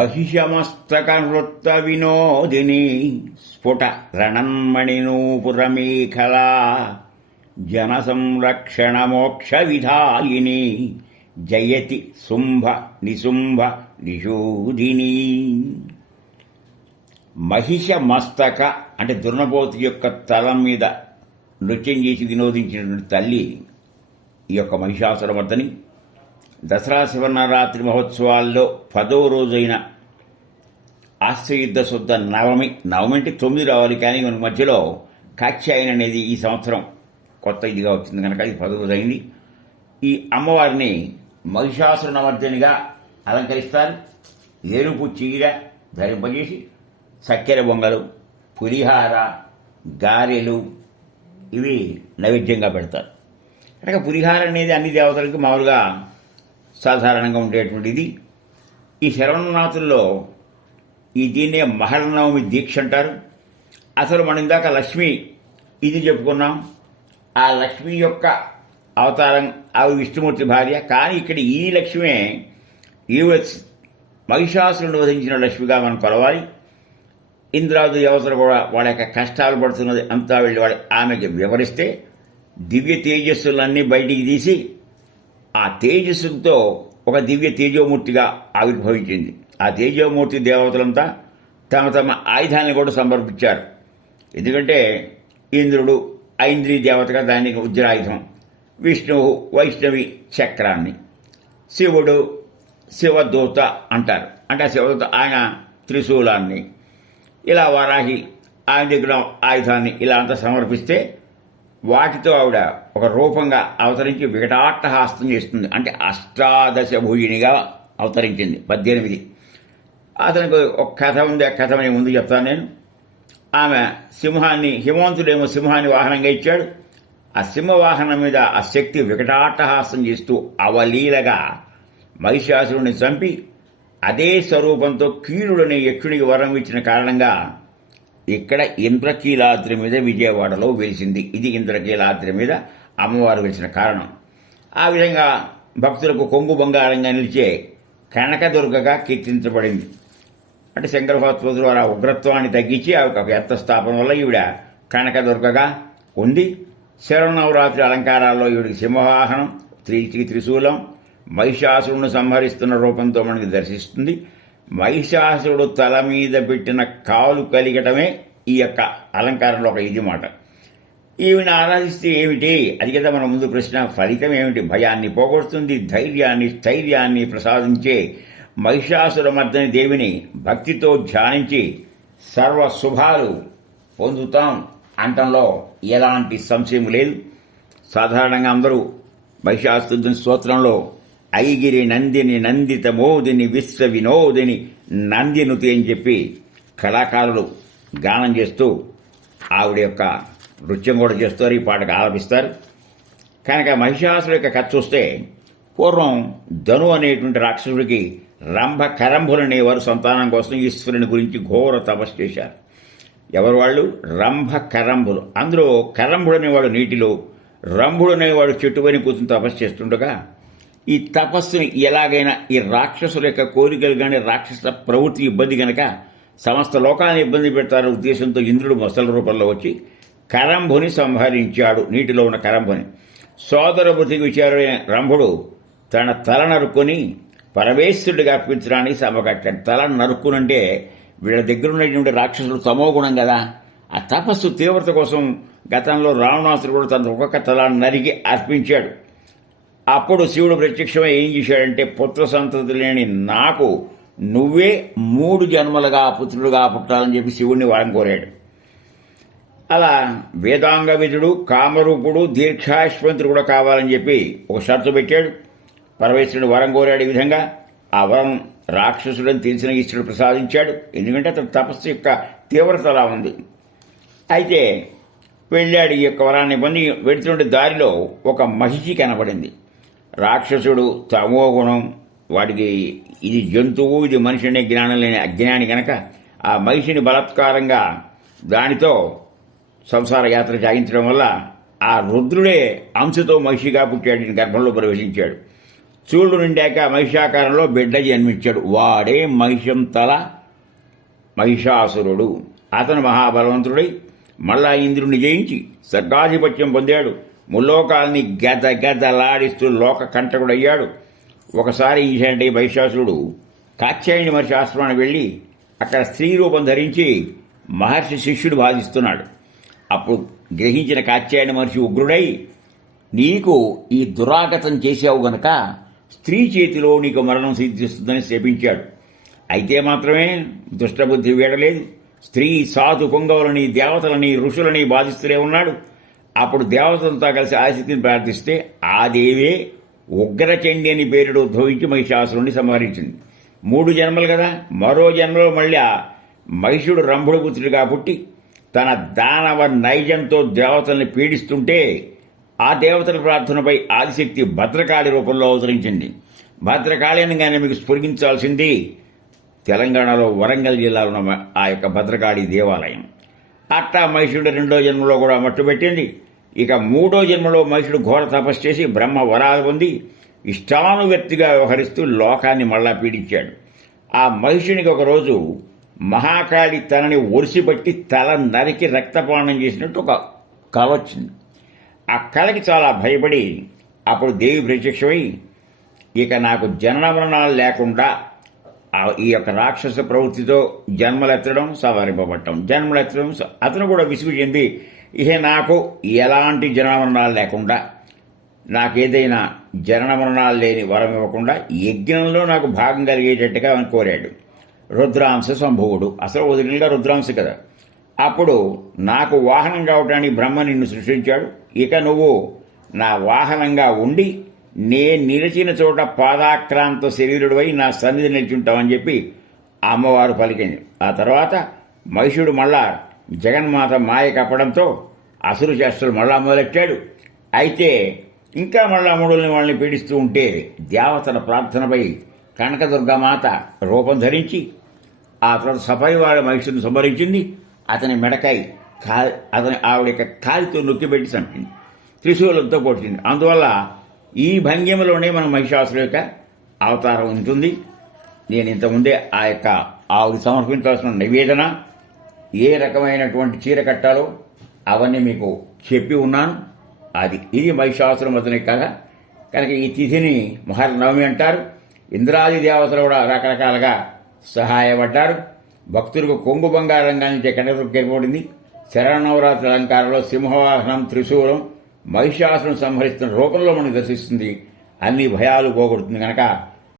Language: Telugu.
మహిషమస్తక నృత్త వినోదిని స్ఫుట రణన్మణినూపురమేఖలా జన మోక్ష విధాయిని జయతి శుంభ నిశుంభ నిషూధిని. మహిష మస్తక అంటే దుర్నబోతు యొక్క తలం మీద నృత్యం చేసి వినోదించినటువంటి తల్లి ఈ యొక్క మహిషాసురమర్దని దసరా శివనరాత్రి మహోత్సవాల్లో పదో రోజైన ఆశ్రయుద్ధ శుద్ధ నవమి నవమి అంటే తొమ్మిది రావాలి కానీ మన మధ్యలో కాత్యాయన అనేది ఈ సంవత్సరం కొత్త ఇదిగా వచ్చింది కనుక ఇది పదో రోజు అయింది ఈ అమ్మవారిని మహిషాసురనమర్దనిగా అలంకరిస్తారు. ఏనుపు చీర ధరింపజేసి చక్కెర బొంగలు పులిహార గారెలు ఇవి నైవేద్యంగా పెడతారు. కనుక పులిహార అనేది అన్ని దేవతలకు మామూలుగా సాధారణంగా ఉండేటువంటిది. ఈ శరవణనాథుల్లో ఈ దీన్నే మహర్నవమి దీక్ష అంటారు. అసలు మనం ఇందాక లక్ష్మి ఇది చెప్పుకున్నాం. ఆ లక్ష్మి యొక్క అవతారం ఆవి విష్ణుమూర్తి భార్య కానీ ఇక్కడ ఈ లక్ష్మే ఈవిడ మహిషాసురుని వధించిన లక్ష్మిగా మనం కొలవాలి. ఇంద్రాదు దేవతలు కూడా వాళ్ళ యొక్క కష్టాలు పడుతున్నది అంతా వెళ్ళి వాళ్ళ ఆమెకి వివరిస్తే దివ్య తేజస్సులన్నీ బయటికి తీసి ఆ తేజస్సుతో ఒక దివ్య తేజోమూర్తిగా ఆవిర్భవించింది. ఆ తేజోమూర్తి దేవతలంతా తమ తమ ఆయుధాన్ని కూడా సమర్పించారు. ఎందుకంటే ఇంద్రుడు ఐంద్రీ దేవతగా దానికి ఉజ్రాయుధం విష్ణువు వైష్ణవి చక్రాన్ని శివుడు శివదూత అంటారు. అంటే ఆ శివదూత ఆయన త్రిశూలాన్ని ఇలా వారాహి ఆయన దగ్గర ఆయుధాన్ని ఇలా అంతా సమర్పిస్తే వాటితో ఆవిడ ఒక రూపంగా అవతరించి వికటాట్టహాస్తం చేస్తుంది. అంటే అష్టాదశ భుజినిగా అవతరించింది. పద్దెనిమిది. అతనికి ఒక కథ ఉంది. ఆ కథ నేను ముందు చెప్తాను నేను. ఆమె సింహాన్ని హిమవంతుడేమో సింహాన్ని వాహనంగా ఇచ్చాడు. ఆ సింహ వాహనం మీద ఆ శక్తి వికటాట్టహాసం చేస్తూ అవలీలగా మహిషాసురుని చంపి అదే స్వరూపంతో కీరుడనే యక్షుడికి వరం ఇచ్చిన కారణంగా ఇక్కడ ఇంద్రకీలాద్రి మీద విజయవాడలో వెలిసింది. ఇది ఇంద్రకీలాద్రి మీద అమ్మవారు వెలిసిన కారణం. ఆ విధంగా భక్తులకు కొంగు బంగారంగా నిలిచే కనకదుర్గగా కీర్తించబడింది. అంటే శంకరభగవత్పదులు వారు ఉగ్రత్వాన్ని తగ్గించి ఆ ఒక ఎత్త స్థాపన వల్ల ఈవిడ కనకదుర్గగా ఉంది. శరణవరాత్రి అలంకారాల్లో ఈవిడికి సింహవాహనం త్రి త్రిశూలం మహిషాసురుని సంహరిస్తున్న రూపంతో మనకి దర్శిస్తుంది. మహిషాసురుడు తల మీద పెట్టిన కాలు కలిగటమే ఈ యొక్క అలంకారంలో ఒక ఇది మాట. ఈవిని ఆరాధిస్తే ఏమిటి? అది కదా మన ముందు ప్రశ్న. ఫలితం ఏమిటి? భయాన్ని పోగొడుతుంది ధైర్యాన్ని స్థైర్యాన్ని ప్రసాదించే మహిషాసురమర్దని దేవిని భక్తితో ధ్యానించి సర్వ శుభాలు పొందుతాం అంటంలో ఎలాంటి సంశయం లేదు. సాధారణంగా అందరూ మహిషాసురుని స్తోత్రంలో ఐగిరి నందిని నందిత మోదిని విశ్వ వినోదిని నందినుతి అని చెప్పి కళాకారులు గానం చేస్తూ ఆవిడ యొక్క నృత్యం కూడా చేస్తారు ఈ పాటకు ఆలపిస్తారు. కనుక మహిషాసుడు యొక్క కథ చూస్తే పూర్వం ధను అనేటువంటి రాక్షసుడికి రంభ కరంభులు అనేవారు సంతానం కోసం ఈశ్వరుని గురించి ఘోర తపస్సు చేశారు. ఎవరు వాళ్ళు? రంభ కరంభులు. అందులో కరంభుడు అనేవాడు నీటిలో రంభుడు అనేవాడు చెట్టుపైన కూర్చుని తపస్సు చేస్తుండగా ఈ తపస్సుని ఎలాగైనా ఈ రాక్షసుల యొక్క కోరికలు కానీ రాక్షస ప్రవృత్తి ఇబ్బంది గనక సమస్త లోకాన్ని ఇబ్బంది పెట్టాలనే ఉద్దేశంతో ఇంద్రుడు మొసల రూపంలో వచ్చి కరంభుని సంహరించాడు. నీటిలో ఉన్న కరంభుని. సోదర బుద్ధికి విచారుడైన రంభుడు తన తల నరుక్కుని పరమేశ్వరుడిగా అర్పించడానికి సమకట్టాడు. తల నరుక్కునంటే వీళ్ళ దగ్గర ఉన్నటువంటి రాక్షసులు తమో గుణం కదా. ఆ తపస్సు తీవ్రత కోసం గతంలో రావణాసురుడు కూడా తన ఒక్కొక్క తలాన్ని నరికి అర్పించాడు. అప్పుడు శివుడు ప్రత్యక్షమై ఏం చేశాడంటే పుత్ర సంతతి లేని నాకు నువ్వే మూడు జన్మలుగా పుత్రుడుగా పుట్టాలని చెప్పి శివుడిని వరం కోరాడు. అలా వేదాంగ విధుడు కామరూపుడు దీర్ఘాశ్వంతుడు కూడా కావాలని చెప్పి ఒక షరతు పెట్టాడు. పరమేశ్వరుడు వరం కోరాడు ఈ విధంగా. ఆ వరం రాక్షసుడని తెలిసిన ఈశ్వరుడు ప్రసాదించాడు. ఎందుకంటే అతని తపస్సు యొక్క తీవ్రత అలా ఉంది. అయితే వెళ్ళాడు ఈ యొక్క వరాన్ని పొంది వెళుతుండే దారిలో ఒక మహిషి కనబడింది రాక్షసుడు తమో గుణం వాడికి ఇది జంతువు ఇది మనిషి అనే జ్ఞానం లేని అజ్ఞాని గనక ఆ మహిషిని బలాత్కారంగా దానితో సంసార యాత్ర సాగించడం వల్ల ఆ రుద్రుడే అంశతో మహిషిగా పుట్టాడు గర్భంలో ప్రవేశించాడు. చూడు నిండాక మహిషాకారంలో బిడ్డ జన్మించాడు. వాడే మహిషం తల మహిషాసురుడు. అతను మహాబలవంతుడై మళ్ళా ఇంద్రుని జయించి సర్గాధిపత్యం పొందాడు. ముల్లోకాల్ని గద గదలాడిస్తూ లోక కంటకుడయ్యాడు ఒకసారి ఈశాంటి మహిషాసురుడు కాత్యాయని మహర్షి ఆశ్రమానికి వెళ్ళి అక్కడ స్త్రీ రూపం ధరించి మహర్షి శిష్యుడు బాధిస్తున్నాడు అప్పుడు గ్రహించిన కాత్యాయని మహర్షి ఉగ్రుడై నీకు ఈ దురాగతం చేశావు గనక స్త్రీ చేతిలో నీకు మరణం సిద్ధిస్తుందని శపించాడు. అయితే మాత్రమే దుష్టబుద్ధి వీడలేదు. స్త్రీ సాధు పొంగవులని దేవతలని ఋషులని బాధిస్తూనే ఉన్నాడు. అప్పుడు దేవతలతో కలిసి ఆశక్తిని ప్రార్థిస్తే ఆ దేవే ఉగ్రచండి అని పేరుడు ఉద్భవించి మహిషాసురుణ్ణి సంహరించింది. మూడు జన్మలు కదా మరో జన్మలో మళ్ళీ ఆ మహిషుడు రంభుడు పుత్రుడు పుట్టి తన దానవ నైజంతో దేవతల్ని పీడిస్తుంటే ఆ దేవతల ప్రార్థనపై ఆదిశక్తి భద్రకాళి రూపంలో అవతరించింది. భద్రకాళి అనగానే మీకు స్ఫురించాల్సింది తెలంగాణలో వరంగల్ జిల్లాలో ఉన్న ఆ యొక్క భద్రకాళి దేవాలయం. అట్టా మహిషుడు రెండో జన్మలో కూడా మట్టుబెట్టింది. ఇక మూడో జన్మలో మహిషుడు ఘోర తపస్సు చేసి బ్రహ్మ వరాలు పొంది ఇష్టానువ్యక్తిగా వ్యవహరిస్తూ లోకాన్ని మళ్ళా పీడించాడు. ఆ మహిషునికి ఒకరోజు మహాకాళి తనని ఒరిసిబట్టి తల నరికి రక్తపానం చేసినట్టు ఒక కల వచ్చింది. ఆ కళకి చాలా భయపడి అప్పుడు దేవి ప్రత్యక్షమై ఇక నాకు జనన మరణాలు లేకుండా ఈ యొక్క రాక్షస ప్రవృత్తితో జన్మలెత్తడం సవరింపబట్టడం జన్మలెత్తడం అతను కూడా విసుగు చెంది ఇక నాకు ఎలాంటి జనమరణాలు లేకుండా నాకేదైనా జనమరణాలు లేని వరం ఇవ్వకుండా యజ్ఞంలో నాకు భాగం కలిగేటట్టుగా అని కోరాడు. రుద్రాంశ సంభవుడు. అసలు వదిలిగా రుద్రాంశ కదా. అప్పుడు నాకు వాహనం కావటానికి బ్రహ్మ నిన్ను సృష్టించాడు. ఇక నువ్వు నా వాహనంగా ఉండి నే నిలిచిన చోట పాదాక్రాంత శరీరుడివై నా సన్నిధి నిల్చుంటావని చెప్పి అమ్మవారు పలికింది. ఆ తర్వాత మహిషుడు మళ్ళా జగన్మాత మాయ కప్పడంతో అసురు చేష్టలు మళ్ళా మొదలెట్టాడు. అయితే ఇంకా మళ్ళా మూడుల్ని వాళ్ళని పీడిస్తూ ఉంటే దేవతల ప్రార్థనపై కనకదుర్గమాత రూపం ధరించి ఆ తర్వాత సపరివార మహిషుని సంహరించింది. అతని మెడకాయ కా అతని ఆవిడ యొక్క కాలితో నొక్కిపెట్టి చంపింది. త్రిశూలంతో కొట్టింది అందువల్ల ఈ భంగిమలోనే మన మహిషాసుల యొక్క అవతారం ఉంటుంది. నేను ఇంతకుముందే ఆ యొక్క ఆవిడ సమర్పించాల్సిన నివేదన ఏ రకమైనటువంటి చీర కట్టాలో అవన్నీ మీకు చెప్పి ఉన్నాను. అది ఇది మహిషాసురం అతని కథ. కనుక ఈ తిథిని మహర్నవమి అంటారు. ఇంద్రాది దేవతలు కూడా రకరకాలుగా సహాయపడ్డారు. భక్తులకు కొంగు బంగారంగా నుంచి కనకపడింది శరణవరాత్రి అలంకారంలో సింహవాహనం త్రిశూలం మహిషాసురం సంహరిస్తున్న రూపంలో మనకు దర్శిస్తుంది. అన్ని భయాలు పోగొడుతుంది. కనుక